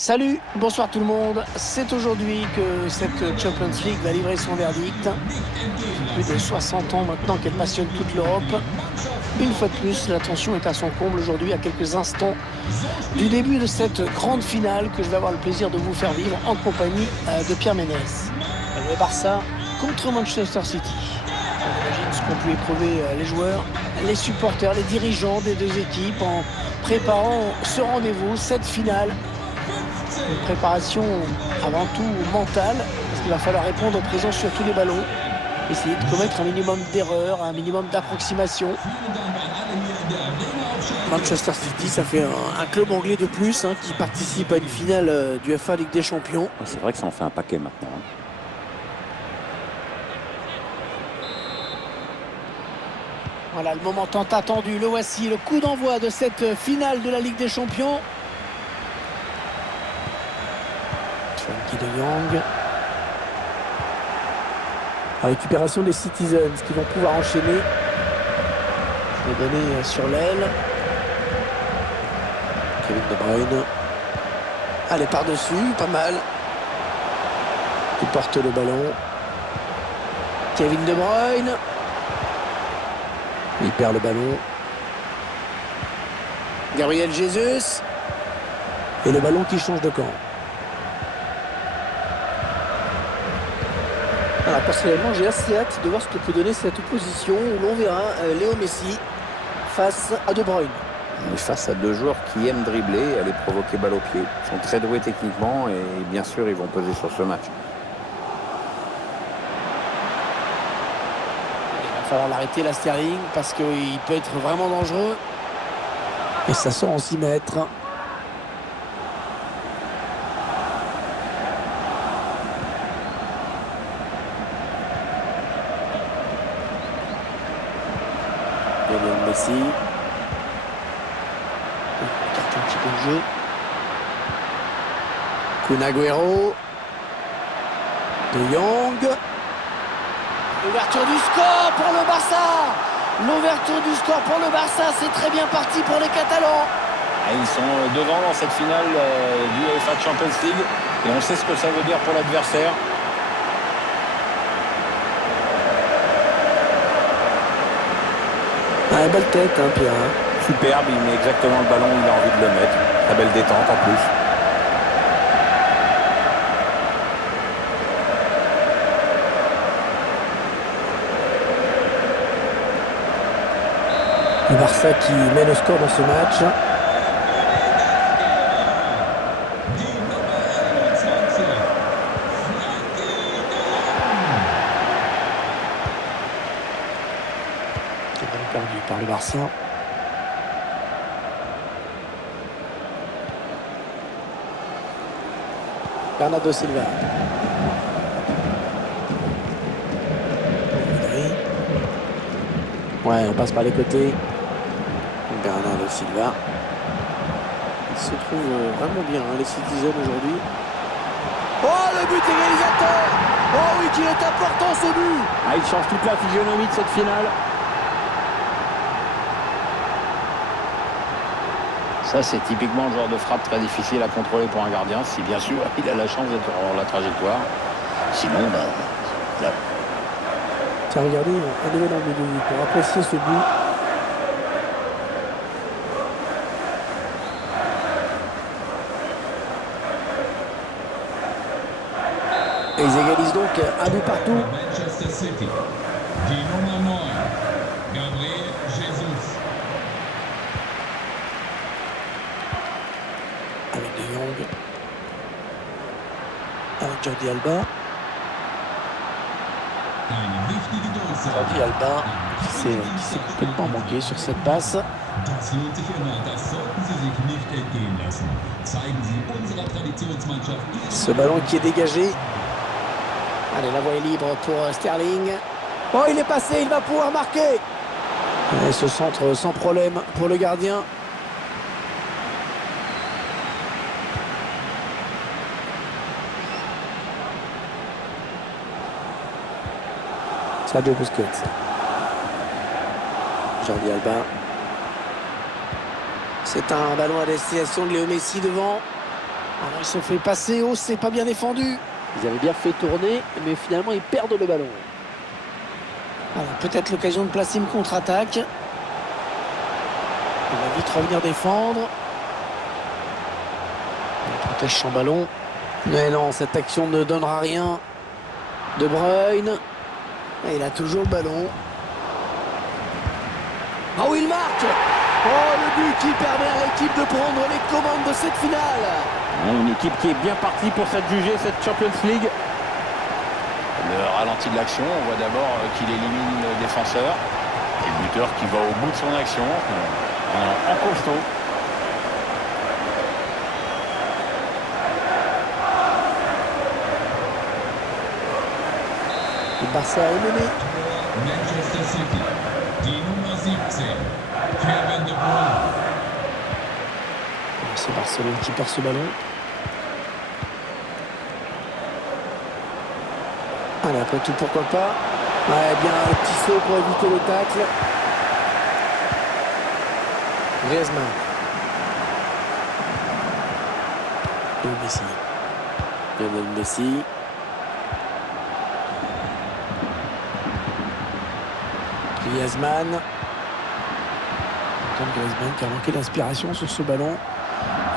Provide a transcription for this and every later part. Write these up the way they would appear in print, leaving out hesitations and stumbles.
Salut, bonsoir tout le monde. C'est aujourd'hui que cette Champions League va livrer son verdict. Plus de 60 ans maintenant qu'elle passionne toute l'Europe. Une fois de plus, l'attention est à son comble aujourd'hui, à quelques instants du début de cette grande finale que je vais avoir le plaisir de vous faire vivre en compagnie de Pierre Ménès. Le Barça contre Manchester City. On imagine ce qu'ont pu éprouver les joueurs, les supporters, les dirigeants des deux équipes en préparant ce rendez-vous, cette finale. Une préparation avant tout mentale, parce qu'il va falloir répondre présent sur tous les ballons, essayer de commettre un minimum d'erreurs, un minimum d'approximation. Manchester City, ça fait un club anglais de plus qui participe à une finale du FA Ligue des Champions. C'est vrai que ça en fait un paquet maintenant. Voilà le moment tant attendu, le voici, le coup d'envoi de cette finale de la Ligue des Champions. Frenkie de Jong. La récupération des Citizens qui vont pouvoir enchaîner. Je vais donner sur l'aile. Kevin De Bruyne. Allez, par-dessus, pas mal. Il porte le ballon. Kevin De Bruyne. Il perd le ballon. Gabriel Jesus. Et le ballon qui change de camp. Alors personnellement, j'ai assez hâte de voir ce que peut donner cette opposition où l'on verra Léo Messi face à De Bruyne. Et face à deux joueurs qui aiment dribbler, aller provoquer balle au pied. Ils sont très doués techniquement et bien sûr ils vont peser sur ce match. Il va falloir l'arrêter la Sterling parce qu'il peut être vraiment dangereux. Et ça sort en 6 mètres. Messi. Il écarte un petit peu le jeu. Kun Agüero. De Jong. L'ouverture du score pour le Barça. L'ouverture du score pour le Barça. C'est très bien parti pour les Catalans. Et ils sont devant dans cette finale du UEFA Champions League. Et on sait ce que ça veut dire pour l'adversaire. Ah, belle tête, Pierre. Superbe, il met exactement le ballon où il a envie de le mettre. Très belle détente en plus. Le Barça qui mène au score dans ce match. Perdu par le Barça. Bernardo Silva. Ouais, on passe par les côtés. Bernardo Silva. Il se trouve vraiment bien, les Citizens aujourd'hui. Oh, le but égalisateur! Oh oui, qu'il est important ce but! Ah, il change toute la physionomie de cette finale. Ça, c'est typiquement le genre de frappe très difficile à contrôler pour un gardien, si bien sûr il a la chance d'être dans la trajectoire. Sinon, là. Tiens, regardez, un nouvel angle de vue pour apprécier ce but. Et ils égalisent donc un but partout. Manchester City. Die Nummer 9, Gabriel Jesus. Avec De Jong. Avec Jordi Alba. Eine wichtige Durchsage. Jordi Alba qui s'est complètement manqué sur cette passe. Das lohnt sich immer. Das sollten Sie sich nicht entgehen lassen. Zeigen Sie unserer Traditionsmannschaft. Ce ballon qui est dégagé. Allez, la voie est libre pour Sterling. Oh, il est passé, il va pouvoir marquer. Et ce centre sans problème pour le gardien. Sergio Busquets. Jordi Alba. C'est un ballon à destination de Léo Messi devant. Alors, il se fait passer. Oh, c'est pas bien défendu. Ils avaient bien fait tourner, mais finalement ils perdent le ballon. Alors, peut-être l'occasion de placer une contre-attaque. Il va vite revenir défendre. Il protège son ballon. Mais non, cette action ne donnera rien. De Bruyne. Et il a toujours le ballon. Ah oui, il marque! Oh, le but qui permet à l'équipe de prendre les commandes de cette finale. Une équipe qui est bien partie pour s'adjuger cette Champions League. Le ralenti de l'action, on voit d'abord qu'il élimine le défenseur. Et le buteur qui va au bout de son action, en costaud. Le Barça est mené. Manchester City, die Nummer 17, Kevin De Bruyne. C'est Barcelone qui perd ce ballon. Allez, après tout, pourquoi pas. Ouais, bien un petit saut pour éviter le tacle. Griezmann. Et Messi. Lionel Messi. Griezmann. Antoine Griezmann qui a manqué d'inspiration sur ce ballon,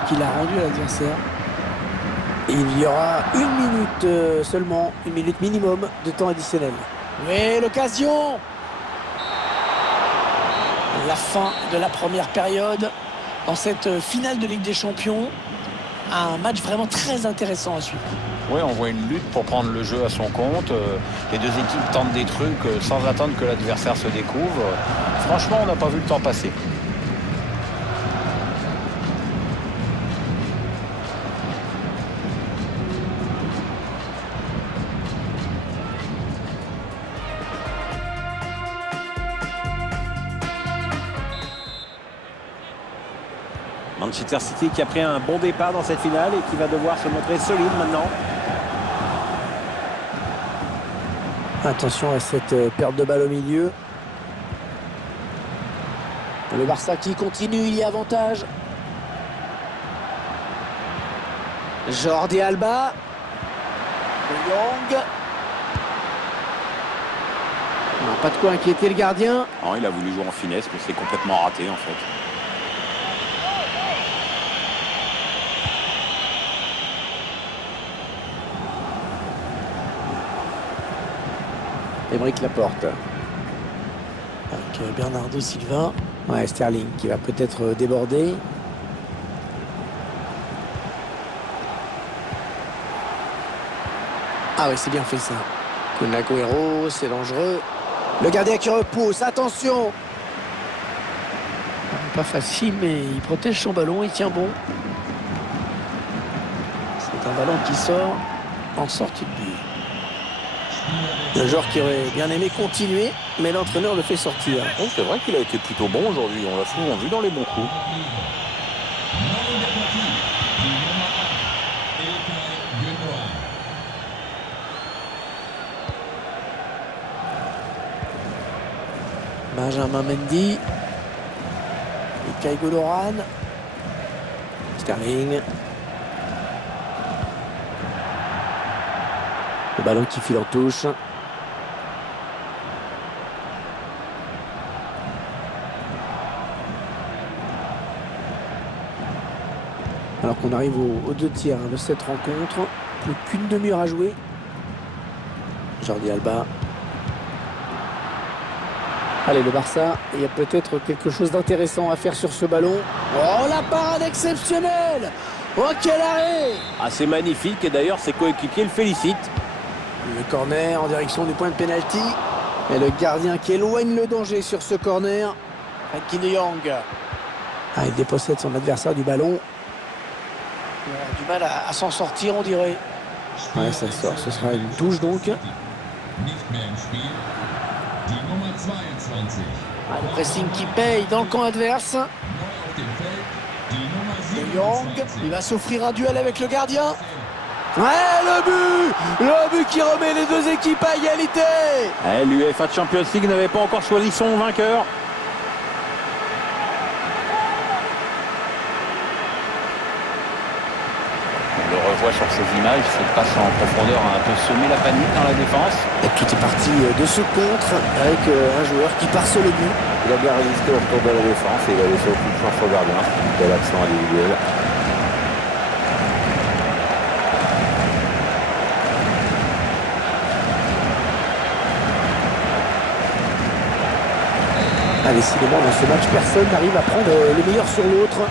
qu'il a rendu à l'adversaire. Il y aura 1 minute seulement, 1 minute minimum de temps additionnel. Oui, l'occasion. La fin de la première période dans cette finale de Ligue des Champions. Un match vraiment très intéressant à suivre. Oui, on voit une lutte pour prendre le jeu à son compte. Les deux équipes tentent des trucs sans attendre que l'adversaire se découvre. Franchement, on n'a pas vu le temps passer. Manchester City qui a pris un bon départ dans cette finale et qui va devoir se montrer solide maintenant. Attention à cette perte de balle au milieu. Le Barça qui continue, il y a avantage. Jordi Alba. De Jong. Non, pas de quoi inquiéter le gardien. Non, il a voulu jouer en finesse, mais c'est complètement raté en fait. Aymeric Laporte. Avec Bernardo Silva. Ouais, Sterling qui va peut-être déborder. Ah oui, c'est bien fait ça. Kun Agüero, c'est dangereux. Le gardien qui repousse, attention. Pas facile, mais il protège son ballon, il tient bon. C'est un ballon qui sort en sortie de but. Le joueur qui aurait bien aimé continuer, mais l'entraîneur le fait sortir. Oh, c'est vrai qu'il a été plutôt bon aujourd'hui, on l'a souvent vu dans les bons coups. Benjamin Mendy. Ilkay Gündoğan. Sterling. Le ballon qui file en touche. Alors qu'on arrive aux 2 tiers de cette rencontre. Plus qu'une demi-heure à jouer. Jordi Alba. Allez, le Barça, il y a peut-être quelque chose d'intéressant à faire sur ce ballon. Oh, la parade exceptionnelle! Oh, quel arrêt! Ah, c'est magnifique et d'ailleurs ses coéquipiers le félicitent. Le corner en direction du point de pénalty. Et le gardien qui éloigne le danger sur ce corner. Frenkie de Jong. Ah, il dépossède son adversaire du ballon. Il a du mal à s'en sortir, on dirait. Ouais, ça sort. Ce sera une touche donc. Nicht mehr im Spiel. Die Nummer 22. Ah, le pressing qui paye dans le camp adverse. Neu auf dem Feld. Die De Nummer Jong, 27. il va s'offrir un duel avec le gardien. Ouais, le but! Le but qui remet les deux équipes à égalité. L'UEFA Champions League n'avait pas encore choisi son vainqueur. voit sur ces images, cette passe en profondeur a un peu semé la panique dans la défense. Et tout est parti de ce contre avec un joueur qui part sur le but. Il a bien résisté au retour de la défense et il a laissé aucune chance au gardien. C'est une belle action individuelle. Ah, décidément, dans ce match, personne n'arrive à prendre le meilleur sur l'autre.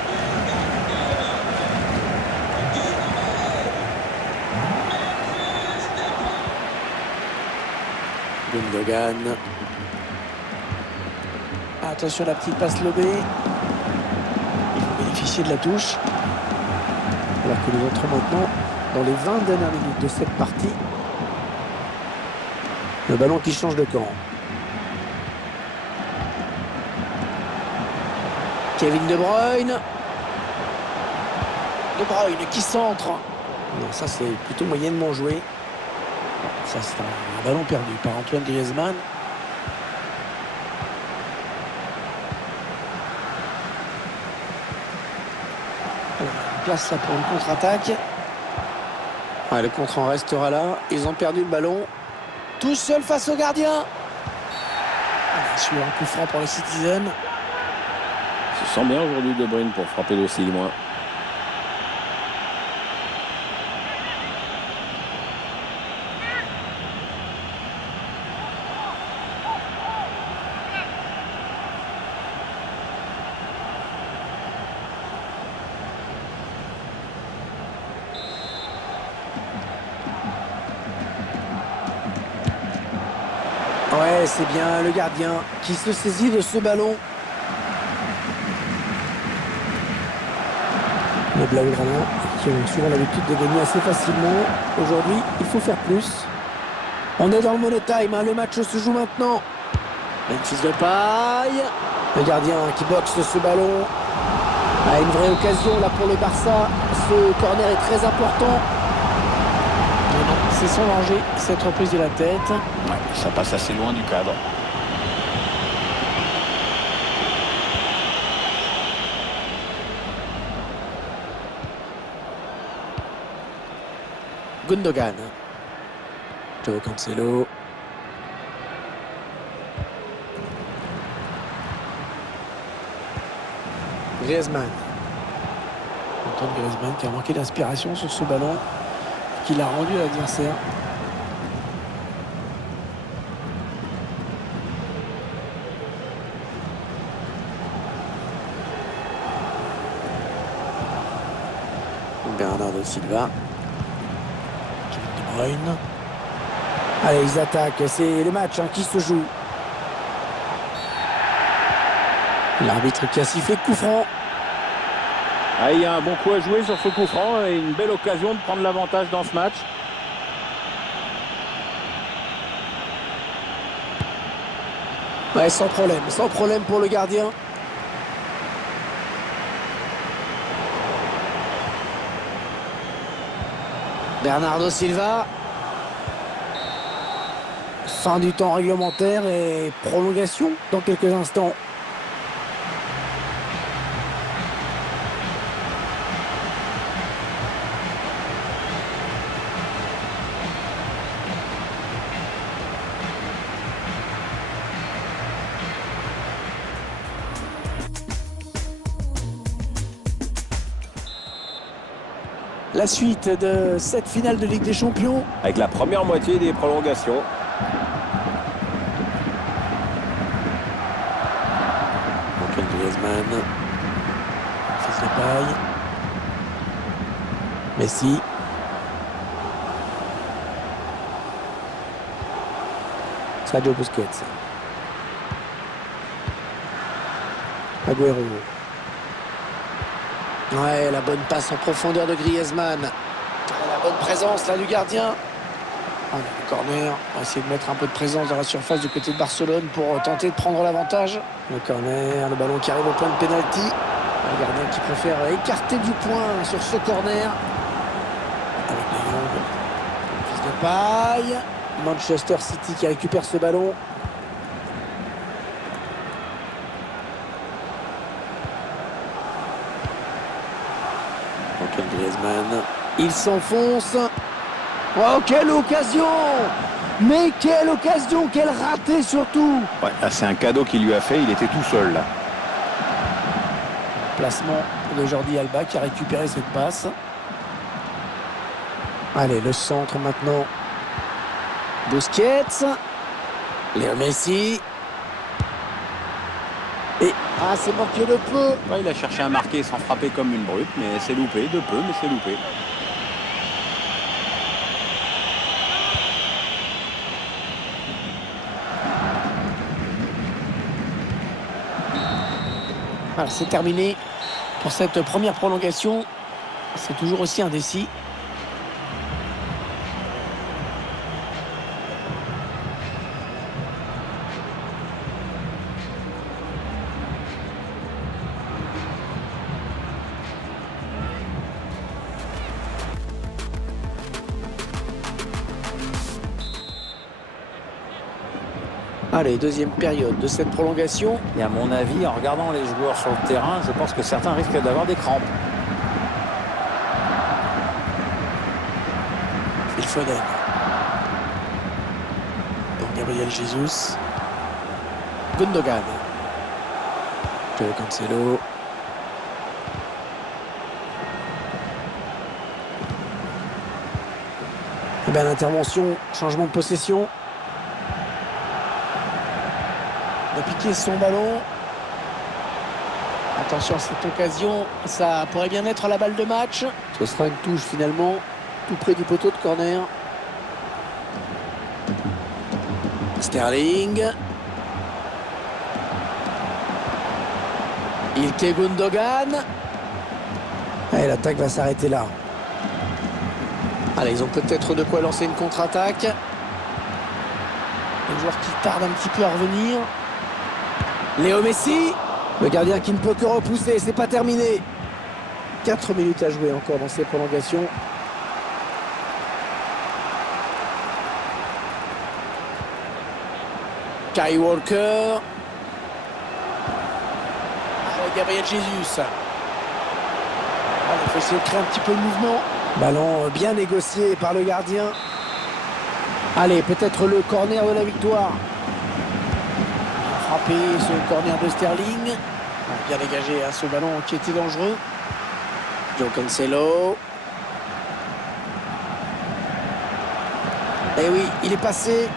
Gundogan. Attention, la petite passe lobée. Il faut bénéficier de la touche. Alors que nous entrons maintenant dans les 20 dernières minutes de cette partie. Le ballon qui change de camp. Kevin De Bruyne. De Bruyne qui centre. Non, ça c'est plutôt moyennement joué. Ça, c'est un ballon perdu par Antoine Griezmann. Alors, une place là pour une contre-attaque. Ah, le contre en restera là. Ils ont perdu le ballon. Tout seul face au gardien. Sur un coup franc pour les Citizens. Se sent bien aujourd'hui De Bruyne pour frapper d'aussi loin. Ouais, c'est bien le gardien qui se saisit de ce ballon. Les Blaugrana qui ont souvent l'habitude de gagner assez facilement. Aujourd'hui, il faut faire plus. On est dans le money time, hein. Le match se joue maintenant. Memphis Depay. Le gardien qui boxe ce ballon. Ah, une vraie occasion là pour le Barça. Ce corner est très important. C'est son danger, cette reprise de la tête. Ouais, ça passe assez loin du cadre. Gundogan. Joe Cancelo. Griezmann. Antoine Griezmann qui a manqué d'inspiration sur ce ballon qu'il a rendu à l'adversaire. Bernardo Silva. Kevin De Bruyne. Allez, ils attaquent. C'est le match qui se joue. L'arbitre qui a sifflé coup franc. Ah, il y a un bon coup à jouer sur ce coup franc et une belle occasion de prendre l'avantage dans ce match. Ouais, sans problème pour le gardien. Bernardo Silva. Fin du temps réglementaire et prolongation dans quelques instants. La suite de cette finale de Ligue des Champions. Avec la première moitié des prolongations. Antoine Griezmann. Fils de paille. Messi. Sergio Busquets. Agüero. Ouais, la bonne passe en profondeur de Griezmann. La bonne présence là du gardien. Ah, le corner. On va essayer de mettre un peu de présence dans la surface du côté de Barcelone pour tenter de prendre l'avantage. Le corner, le ballon qui arrive au point de pénalty. Le gardien qui préfère écarter du point sur ce corner. Avec De Jong. Fils de paille. Manchester City qui récupère ce ballon. Antoine Griezmann. Il s'enfonce. Oh, quelle occasion! Mais quelle occasion! Quel raté surtout! Ouais, là, c'est un cadeau qu'il lui a fait. Il était tout seul là. Placement de Jordi Alba qui a récupéré cette passe. Allez, le centre maintenant. Busquets. Léo Messi. Et c'est manqué de peu. Ouais, il a cherché à marquer sans frapper comme une brute, mais c'est loupé, de peu, mais c'est loupé. Voilà, c'est terminé pour cette première prolongation. C'est toujours aussi indécis. Allez, deuxième période de cette prolongation. Et à mon avis, en regardant les joueurs sur le terrain, je pense que certains risquent d'avoir des crampes. Phil Foden. Donc Gabriel Jesus. Gundogan. Joao Cancelo. Et bien l'intervention, changement de possession. De piquer son ballon. Attention à cette occasion, ça pourrait bien être la balle de match. Ce sera une touche finalement, tout près du poteau de corner. Sterling. Ilkay Gundogan. Et l'attaque va s'arrêter là. Allez, ils ont peut-être de quoi lancer une contre-attaque. Un joueur qui tarde un petit peu à revenir. Léo Messi. Le gardien qui ne peut que repousser, c'est pas terminé. 4 minutes à jouer encore dans ces prolongations. Kyle Walker. Gabriel Jesus. Il faut essayer de créer un petit peu le mouvement. Ballon bien négocié par le gardien. Allez, peut-être le corner de la victoire. Frappé ce corner de Sterling. Bien dégagé à ce ballon qui était dangereux. Joao Cancelo. Et oui, il est passé.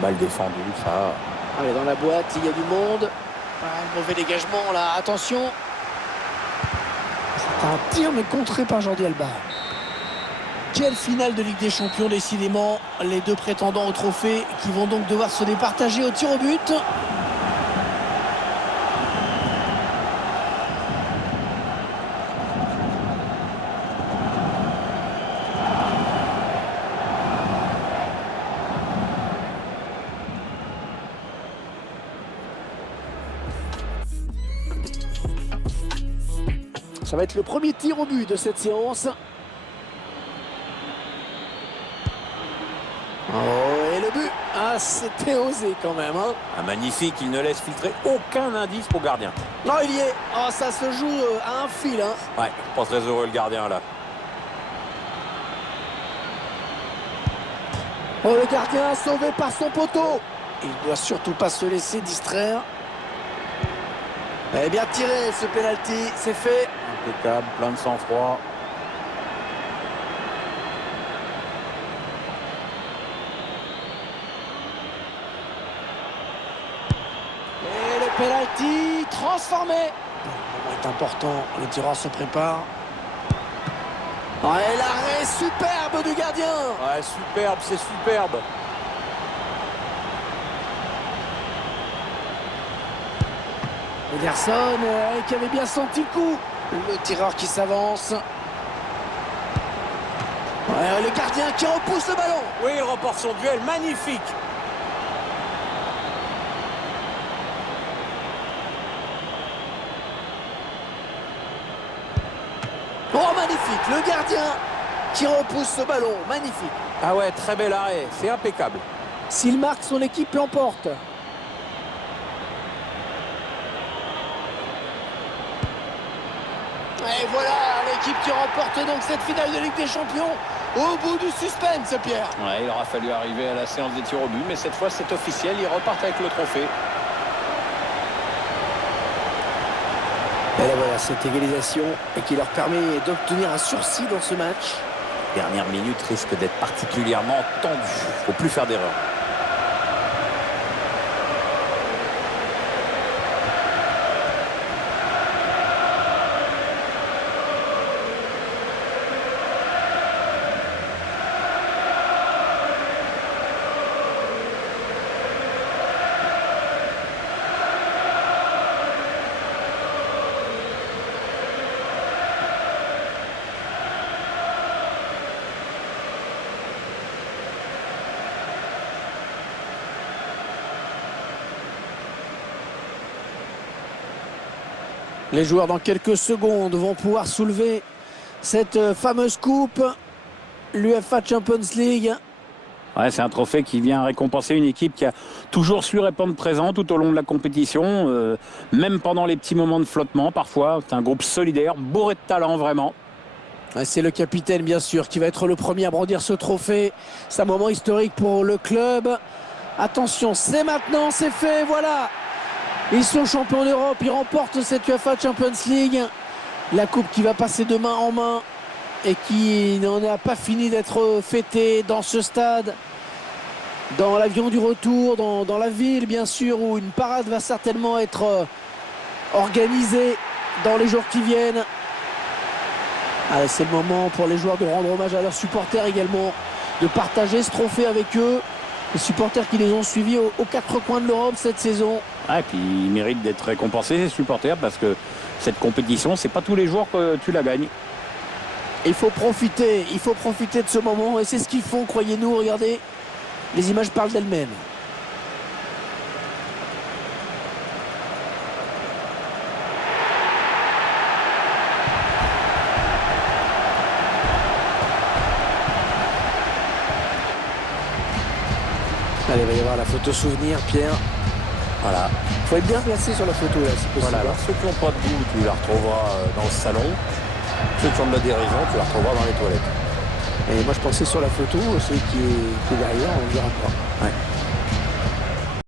Balle défendue, ça. Allez, dans la boîte, il y a du monde. Mauvais dégagement là, attention. C'est un tir mais contré par Jordi Alba. Quelle finale de Ligue des Champions décidément. Les deux prétendants au trophée qui vont donc devoir se départager au tir au but. Ça va être le premier tir au but de cette séance. Oh, et le but. C'était osé quand même. Magnifique, il ne laisse filtrer aucun indice pour le gardien. Non, il y est. Oh, ça se joue à un fil. Ouais, pas très heureux le gardien là. Oh, le gardien sauvé par son poteau. Il doit surtout pas se laisser distraire. Eh bien tiré ce penalty, c'est fait. Impeccable, plein de sang-froid. Et le penalty transformé. Le moment est important, le tireur se prépare. Et l'arrêt superbe du gardien. Ouais, superbe, c'est superbe. Ederson qui avait bien senti le coup. Le tireur qui s'avance. Le gardien qui repousse le ballon. Oui, il remporte son duel, magnifique. Oh, magnifique, le gardien qui repousse ce ballon, magnifique. Ah ouais, très bel arrêt, c'est impeccable. S'il marque, son équipe l'emporte. Et voilà l'équipe qui remporte donc cette finale de Ligue des Champions au bout du suspense, Pierre. Ouais, il aura fallu arriver à la séance des tirs au but, mais cette fois c'est officiel, ils repartent avec le trophée. Et là voilà, cette égalisation et qui leur permet d'obtenir un sursis dans ce match. Dernière minute risque d'être particulièrement tendue. Faut plus faire d'erreur. Les joueurs dans quelques secondes vont pouvoir soulever cette fameuse coupe, l'UEFA Champions League. Ouais, c'est un trophée qui vient récompenser une équipe qui a toujours su répondre présent tout au long de la compétition, même pendant les petits moments de flottement parfois. C'est un groupe solidaire, bourré de talent vraiment. C'est le capitaine bien sûr qui va être le premier à brandir ce trophée. C'est un moment historique pour le club. Attention, c'est maintenant, c'est fait, voilà. Ils sont champions d'Europe, ils remportent cette UEFA Champions League. La coupe qui va passer de main en main et qui n'en a pas fini d'être fêtée dans ce stade. Dans l'avion du retour, dans la ville bien sûr, où une parade va certainement être organisée dans les jours qui viennent. Allez, c'est le moment pour les joueurs de rendre hommage à leurs supporters également, de partager ce trophée avec eux. Les supporters qui les ont suivis aux quatre coins de l'Europe cette saison. Ah, et puis ils méritent d'être récompensés, ces supporters, parce que cette compétition, c'est pas tous les jours que tu la gagnes. Il faut profiter de ce moment et c'est ce qu'ils font, croyez-nous. Regardez, les images parlent d'elles-mêmes. Allez, il va y avoir la photo souvenir, Pierre. Voilà. Il faut être bien placé sur la photo là, si possible. Voilà, alors ceux qui n'ont pas de goût, tu la retrouveras dans le salon. Ceux qui ont de la dérision, tu la retrouveras dans les toilettes. Et moi je pensais sur la photo, celui qui est derrière, on ne le verra pas. Ouais.